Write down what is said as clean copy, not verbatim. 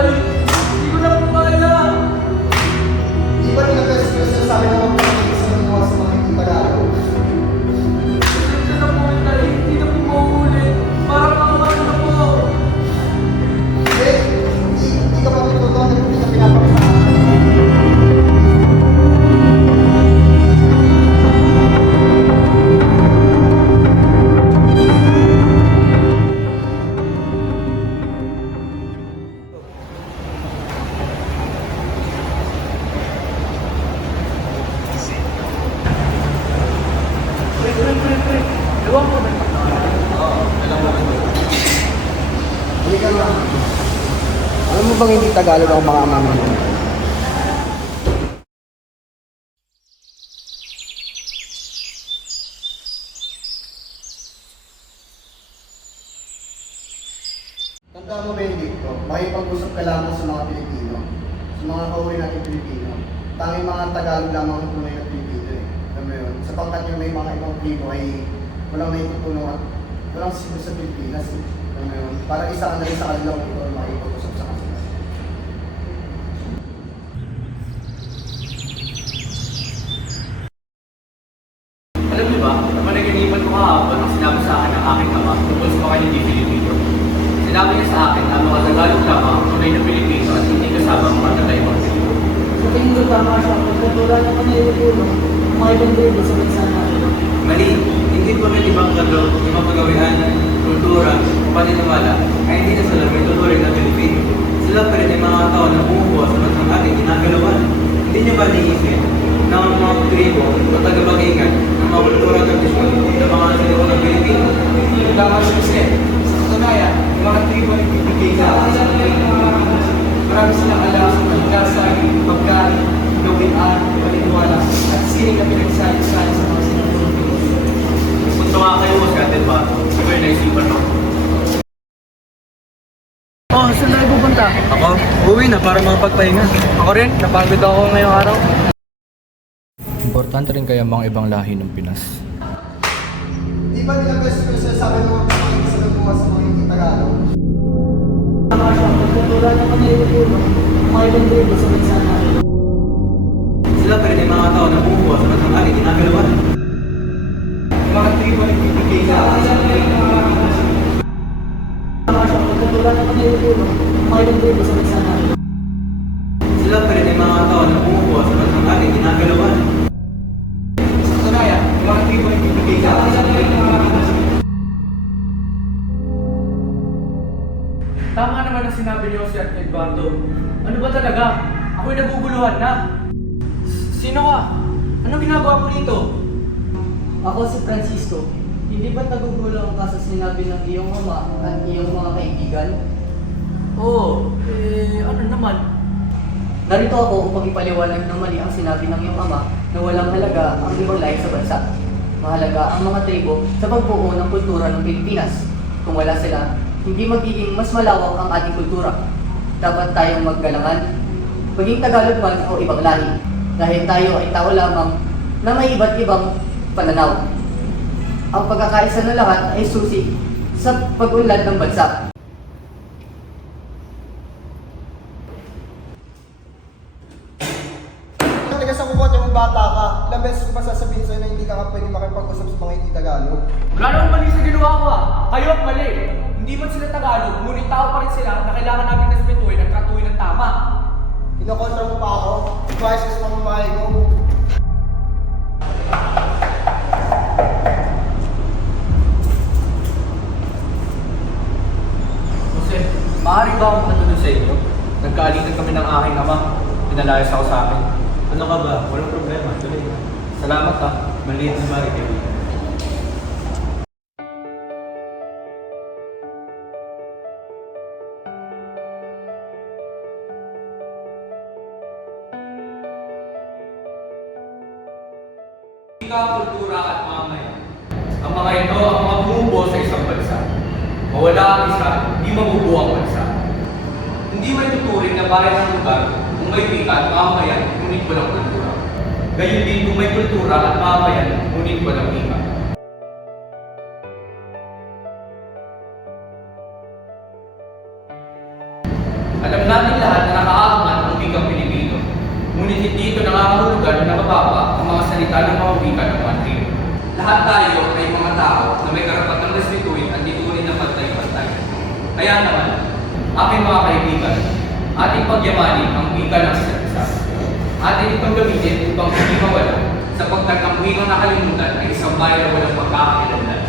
tay. Hindi ko na po kaya. Di ba nilagay sa sinasabi ng mga pagkakas sa mga sa mga hindi Tagalog? Ito na po tay. Hindi na po mauulit. Parang makakano na po. Hindi ka pa matutuwa na hindi ka pinapakasama. Ewan ko na. Hindi ka na. Alam mo bang hindi Tagalog ang mga mama mo? Tandaan mo ba yung dito? Makipag-usap ka lamang sa mga Pilipino. Sa mga kauri natin Pilipino. Tanging mga Tagalog lamang ang tunay na Pilipino eh. Alam mo yun? Sapagkat yung may mga ibang Pilipino ay walang naitutulong at walang sino sa Pilipinas eh. Alam mo yun? Para isa ka na rin sa kanila kung ikaw ay makipag-usap sa kanila. Alam niyo ba, napanaginipan ko kahapon ang sinabi sa akin ng aking ama tungkol sa mga hindi Pilipino. Sinabi niya sa akin na mga Tagalog lamang ang tunay na Pilipino at hindi kasama ang mga Tagaybang Pilipino. Sa tingin ko tama siya, pagkat wala naman na itutulong ang mga ibang tribo sa bansa natin. Mali, hindi po may ibang pagawian, kultura, o paniniwala ay hindi na sila may tuturing na Pilipino. Sila pa rin ay mga tao na bumubuo sa bansang ating ginagalawan. Hindi niyo ba naisip na ang mga tribo o tagapag-ingat ng mga kultura at tradisyon ng mga saliwa ng Pilipino? Tama siya kasi, sa katunayan, yung mga tribo ay bibigay na sa marami silang alam sa pagkasan, pagkain, gawian, paniniwala, at sining na pinagsali-sali sa mga sinunod. Punto nga kayo mo si Ate Pato. Siguro naisipan mo. Oh, saan tayo pupunta? Ako, uwi na para makapagpahinga. Ako rin, napagod ako ngayong araw. Importante rin kaya mga ibang lahi ng Pinas. Di ba nilagay sa sinasabi ng mga pagkakas sa mga hindi Tagalog? Tama siya, pagkat wala naman na itutulong ang mga ibang tribo sa bansa natin. Sila pa rin ay mga tao na bumubuo sa bansang ating ginagalawan. Yung mga tribo ay bibigay na tama siya, pagkat wala naman na itutulong ang mga ibang tribo sa bansa natin. Sila pa rin ay mga tao na bumubuo sa bansang ating ginagalawan. Sa katunayan, yung mga tribo ay bibigay na Tama naman ang sinabi niyo si Ate Eduardo. Ano ba talaga? Ako'y naguguluhan na. Sino ka? Anong ginagawa mo dito? Ako si Francisco. Hindi ba't nagugulang ka sa sinabi ng iyong ama at iyong mga kaibigan? Oo, ano naman? Narito ako upang ipaliwanag ng mali ang sinabi ng iyong ama na walang halaga ang ibang lahi sa bansa. Mahalaga ang mga tribo sa pagbuo ng kultura ng Pilipinas. Kung wala sila, hindi magiging mas malawak ang ating kultura. Dapat tayong maggalangan, maging Tagalog man o ibang lahi, dahil tayo ay tao lamang na may iba't ibang pananaw. Ang pagkakaisa ng lahat ay susi sa pag-unlad ng bansa. Tigas ang kubot yung bata ka. Ilang beses ko pa sasabihin sa'yo na hindi ka pwede makipag-usap sa mga hindi Tagalog. Wala namang mali sa ginawa ko ah. Kayo ang mali. Hindi man sila Tagalog, ngunit tao pa rin sila na kailangan natin respetuhin at tratuhin ng tama. Kinokontra mo pa ako. Advice ko sa mamamahay ko. Jose, maaari ba akong natulog sa inyo? Nagkaalitan kami ng aking ama. Pinalayas ako sa akin. Ano ka ba? Walang problema. Tuloy. Salamat ha. Maliit na bari kayo. Kultura at mamamayan. Ang mga ito ang mga bumubuo sa isang bansa. Mawala ang isa, hindi mabubuo ang bansa. Hindi may tuturing na bayan ng lugar kung may wika at mamamayan, ngunit walang kultura. Gayun din kung may kultura at mamamayan, ngunit walang wika. Alam natin lahat na nakaaangat ang wikang Pilipino. Ngunit hindi ito nangangahulugan na mababa ang mga salita ng mga wika ng mga tribo. Lahat tayo ay mga tao na may karapatang respetuhin ang titurin ng pantay-pantay. Kaya naman, aking mga kaibigan, ating pagyamanin ang wika ng isa't isa. Atin itong gamitin upang hindi mawala sapagkat ang wikang nakalimutan ay isang bayan na walang pagkakakilanlan.